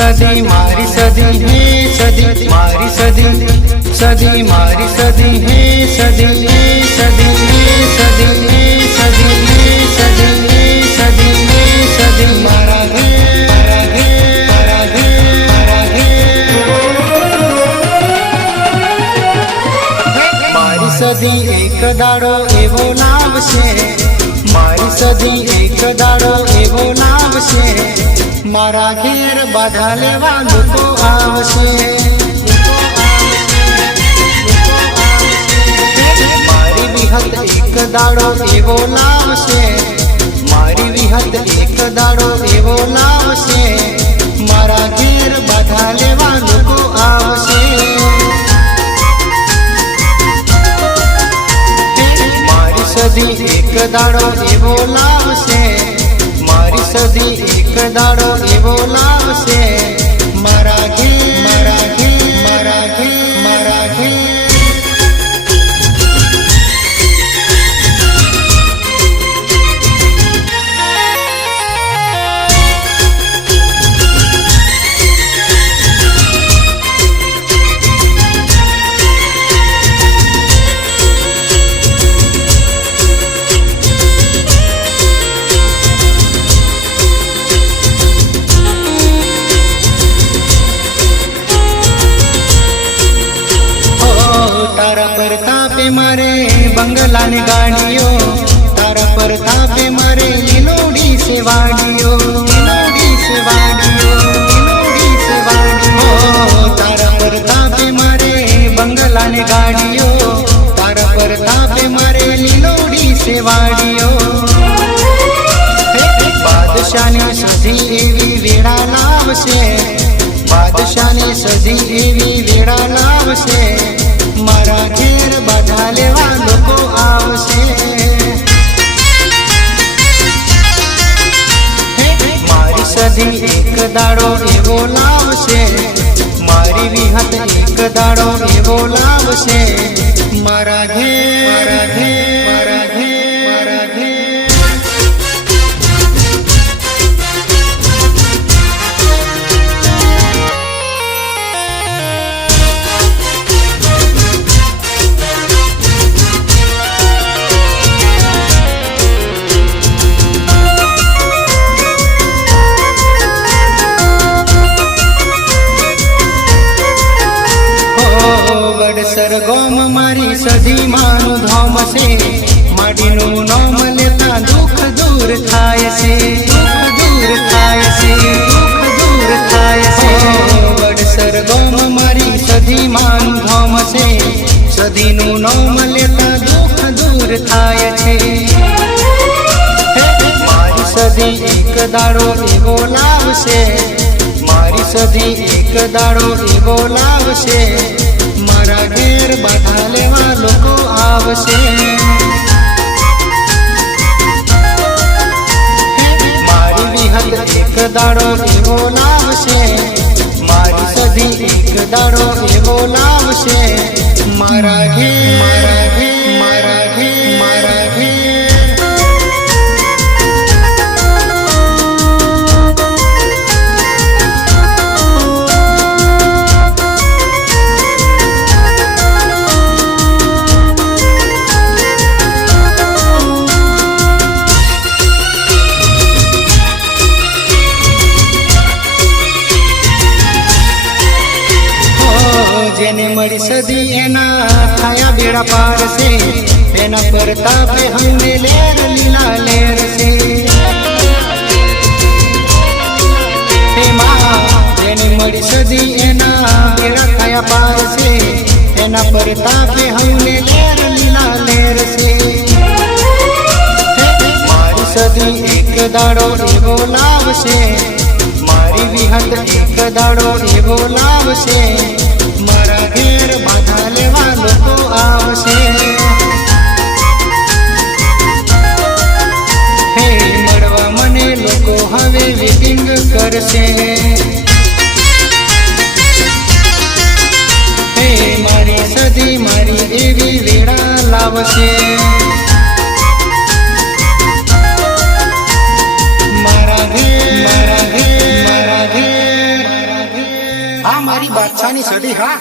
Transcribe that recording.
सदी मारी सदी है सदी मारी सदी सदी मारी सदी है सदी सदी सदी सदी सदी सदी सदी मारा मारी सदी एक दाड़ो एवो लावशे मारी सदी एक दाड़ो एवो लावशे मारा घेर बाधा लेवा लोको आवशे मारी विहत एक दाड़ो एवो लावशे मारी विहत एक दाड़ो एवो लावशे मारा घेर बाधा लेवा लोको आवशे मारी सदी एक दाड़ो एवो लावशे मारी सदी एक दाड़ो एवो लावशे मारा घेर मारा घेर मारा घेर मारा घेर तारा परतापे मारे बंगला ने गाड़ियो तारा परतापे मारे लीलोड़ी से वाड़ियो लीलोड़ी से वाड़ियो लीलोड़ी से वाड़ियो तारा परतापे मारे बंगला ने गाड़ियो तारा परतापे मारे लीलोड़ी से वाड़ियो बादशाह ने सदी एवी वेड़ा लावशे बादशाह ने सदी एवी वेड़ा लावशे मारा घेर बाधा लेवा लोको आवशे मारी सदी एक दाड़ो एवो लावशे मारी विहत एक दाड़ो एवो लावशे मारा घेर मारा घेर मारा घेर मारा घेर सरगोम मारी सदी मानु धाम से माडीनु नाम लेता दुख दूर थाय से दुख दूर थाय से दुख दूर थाय से बड़ सरगोम मारी सदी मानु धाम से सदीनु नाम लेता दुख दूर थाय छे मारी सदी एक दाड़ो एवो लावशे मारी सदी एक दाड़ो एवो लावशे मारा घेर बाधा लेवा लोको आवशे मारी विहत एक दाड़ो एवो लावशे मारी सदी एक दाड़ो एवो लावशे मारा घेर मारा घेर मारा घेर मारा घेर जेने मरी सदी एना थाया बेड़ा पार से एना परतापे हमने लेर लीला लेर से हे माँ जेने मरी सदी एना बेड़ा थाया पार से एना परतापे हमने लेर लीला लेर से मारी सदी एक दाड़ो एवो लावशे मारी विहत एक दाड़ो एवो लावशे मारा घेर बाधा लेवा लोको आवशे हे मरवा मने लोको हवे वेटिंग करशे हे मारी सदी मारी एवी वेड़ा लावशे मारा घेर मारा घेर मारा घेर સદી હા